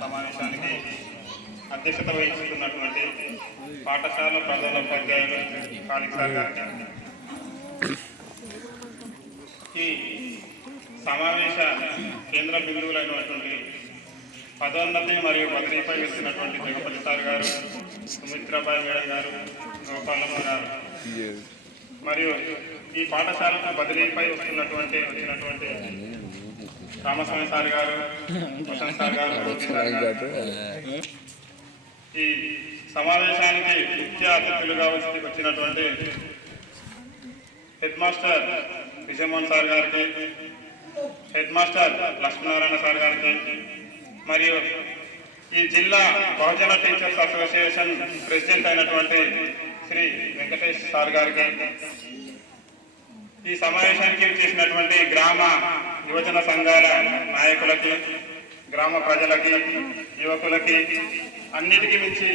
సమావేశానికి అధ్యక్షత వహిస్తున్నటువంటి పాఠశాల ప్రధానోపాధ్యాయులు ఖాళీ సార్ గారికి, ఈ సమావేశ కేంద్ర బిందువులైనటువంటి పదోన్నతి మరియు బదిలీపై ఇస్తున్నటువంటి జగపతి సార్ గారు, సుమిత్రాబాయి మేడం గారు, గోపాలమ్మ గారు, మరియు ఈ పాఠశాలకు బదిలీపై వచ్చినటువంటి రామస్వామి సార్ గారు, వసంత్ సార్ గారు, ఈ సమావేశానికి ముఖ్య అతిథులుగా వచ్చినటువంటి హెడ్ మాస్టర్ విజయమోహన్ సార్ గారికి, హెడ్ మాస్టర్ లక్ష్మీనారాయణ సార్ గారికి, మరియు ఈ జిల్లా బహుజన టీచర్స్ అసోసియేషన్ ప్రెసిడెంట్ అయినటువంటి శ్రీ వెంకటేష్ సార్ గారికి, ఈ సమావేశానికి చేసినటువంటి గ్రామ యువజన సంఘాల నాయకులకి, గ్రామ ప్రజలకి, యువకులకి, అన్నిటికీ మించి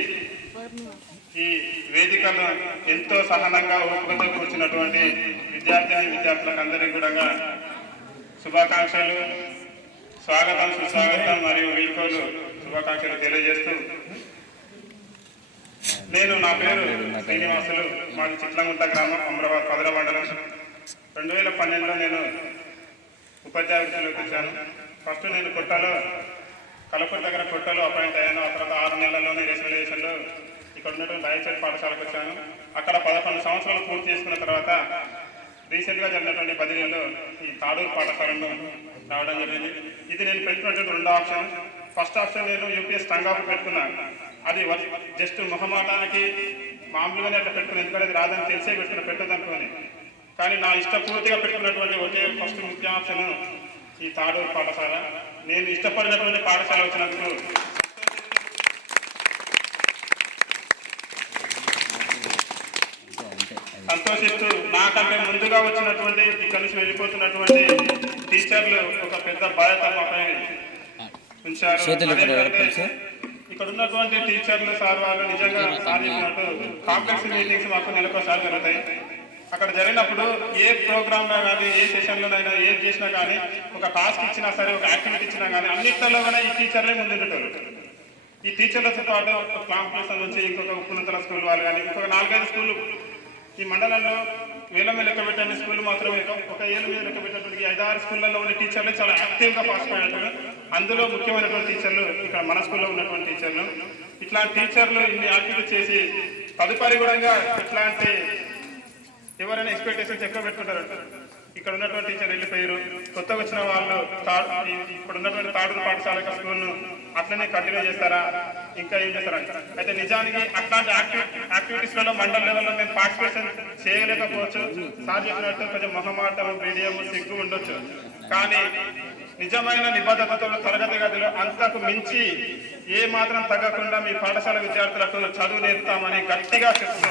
ఈ వేదికను ఎంతో సహనంగా ఓపికతో కూర్చున్నటువంటి విద్యార్థులకు అందరికీ కూడా శుభాకాంక్షలు, స్వాగతం, సుస్వాగతం మరియు వీడ్కోలు శుభాకాంక్షలు తెలియజేస్తూ, నా పేరు శ్రీనివాసులు, మాది చిట్లంగుంట గ్రామం, అమరాబాద్ పదర మండలం. 2012లో నేను ఉపాధ్యాయ వృత్తిలోకి వచ్చాను. ఫస్ట్ నేను కలపూర్ దగ్గర కొట్టలో అపాయింట్ అయ్యాను. ఆ తర్వాత 6 నెలల్లోనే రిజర్వేషన్లో ఇక్కడ ఉన్నటువంటి రాయచూరు పాఠశాలకు వచ్చాను. అక్కడ 11 సంవత్సరాలు పూర్తి చేసుకున్న తర్వాత రీసెంట్గా జరిగినటువంటి బదిలీలో ఈ తాడూరు పాఠశాలను రావడం జరిగింది. ఇది నేను పెట్టుకున్నటువంటి 2వ ఆప్షన్. ఫస్ట్ ఆప్షన్ నేను యూపీఎస్ టంగాపు పెట్టుకున్నాను. అది జస్ట్ మొహమాటానికి మామూలుగానే అట్లా పెట్టుకుని, ఎందుకంటే అది రాదని తెలిసే పెట్టదు అనుకోని. కానీ నా ఇష్టపూర్తిగా పెట్టుకున్నటువంటి ఒకే ఫస్ట్ ముఖ్య ఆప్షన్ ఈ తాడూరు పాఠశాల. నేను ఇష్టపడినటువంటి పాఠశాల వచ్చినందుకు సంతోషిస్తూ, నాకంటే ముందుగా వచ్చినటువంటి ఇక్కడి నుంచి వెళ్ళిపోతున్నటువంటి టీచర్లు ఒక పెద్ద బాధ్యత మాపై ఉంచారు. ఇక్కడ ఉన్నటువంటి టీచర్లు సార్ వాళ్ళు నిజంగా సార్ చెప్పినట్టు కాంప్లెక్స్ మీటింగ్స్ మాకు నెలకోసారి జరుగుతాయి. అక్కడ జరిగినప్పుడు ఏ ప్రోగ్రాంలో కానీ, ఏ సెషన్లోనైనా ఏం చేసినా కానీ, ఒక టాస్క్ ఇచ్చినా సరే, ఒక యాక్టివిటీ ఇచ్చినా కానీ అన్నింటిలో కూడా ఈ టీచర్లే ముందుంటారు. ఈ టీచర్లతో పాటు ఒక కాంప్లెక్స్ నుంచి ఇంకొక ఉప్పునంతల స్కూల్ వాళ్ళు కానీ, ఇంకొక 4-5 స్కూళ్ళు ఈ మండలంలో వేల మీద లెక్క పెట్టిన స్కూల్ మాత్రమే, ఒక 7 మీద లెక్క పెట్టినటువంటి 5-6 స్కూళ్ళల్లో ఉన్న టీచర్లు చాలా యాక్టివ్గా పార్టిసిపేట్ అయినట్టు. అందులో ముఖ్యమైనటువంటి టీచర్లు ఇక్కడ మన స్కూల్లో ఉన్నటువంటి టీచర్లు. ఇట్లాంటి టీచర్లు ఇన్ని యాక్టివిటీ చేసి తదుపరి కూడా ఇట్లాంటి ఎవరైనా ఎక్స్పెక్టేషన్స్ ఎక్కువ పెట్టుకుంటారు. ఇక్కడ ఉన్నటువంటి టీచర్ వెళ్ళిపోయారు, కొత్తగా వచ్చిన వాళ్ళు ఇప్పుడు ఉన్నటువంటి తాడూరు పాఠశాల స్కూల్ను అట్లనే కంటిన్యూ చేస్తారా, ఇంకా ఏం చేస్తారా? అయితే నిజానికి అట్లాంటి యాక్టివిటీస్లలో మండల లెవెల్లో మేము పార్టిసిపేషన్ చేయలేకపోవచ్చు. సార్ చెప్పినట్టు కొంచెం మొహమాటం, మీడియం, సిగ్గు ఉండొచ్చు. కానీ నిజమైన నిబద్ధతతో తరగతి గదిలో అంతకు మించి ఏ మాత్రం తగ్గకుండా మీ పాఠశాల విద్యార్థులకు చదువు నేర్పుతామని గట్టిగా చెప్తూ,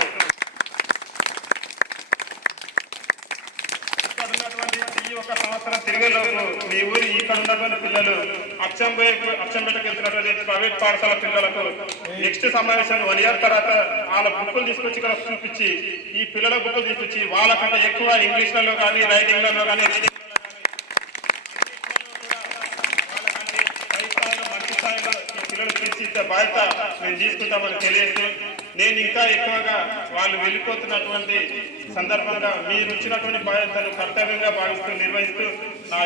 ఈ 1 సంవత్సరం తిరిగేలోపు మీ ఊరి ఇక్కడ ఉన్నటువంటి పిల్లలు అచ్చంపేటకు వెళ్తున్నటువంటి ప్రైవేట్ పాఠశాల పిల్లలకు నెక్స్ట్ సమావేశం 1 ఇయర్ తర్వాత వాళ్ళ బుక్కులు తీసుకొచ్చి ఇక్కడ చూపించి, ఈ పిల్లల బుక్కులు తీసుకొచ్చి వాళ్ళకంటే ఎక్కువ ఇంగ్లీష్లలో కానీ, రైటింగ్లలో కానీ, రీడింగ్లలో కానీ మంచి స్థాయిలో ఈ పిల్లలు తీర్చిచ్చే బాధ్యత మేము తీసుకుంటామని తెలియజేస్తూ, నేను ఇంకా ఎక్కువగా వాళ్ళు వెళ్ళిపోతున్నటువంటి సందర్భంగా మీరు ఇచ్చినటువంటి బాధ్యతను కర్తవ్యంగా భావిస్తూ నిర్వహిస్తూ, నా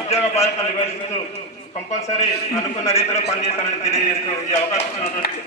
ఉద్యోగ బాధ్యతను నిర్వహిస్తూ కంపల్సరీ అనుకున్న రీతిలో పనిచేస్తానని తెలియజేస్తూ ఈ అవకాశం ఇచ్చినటువంటి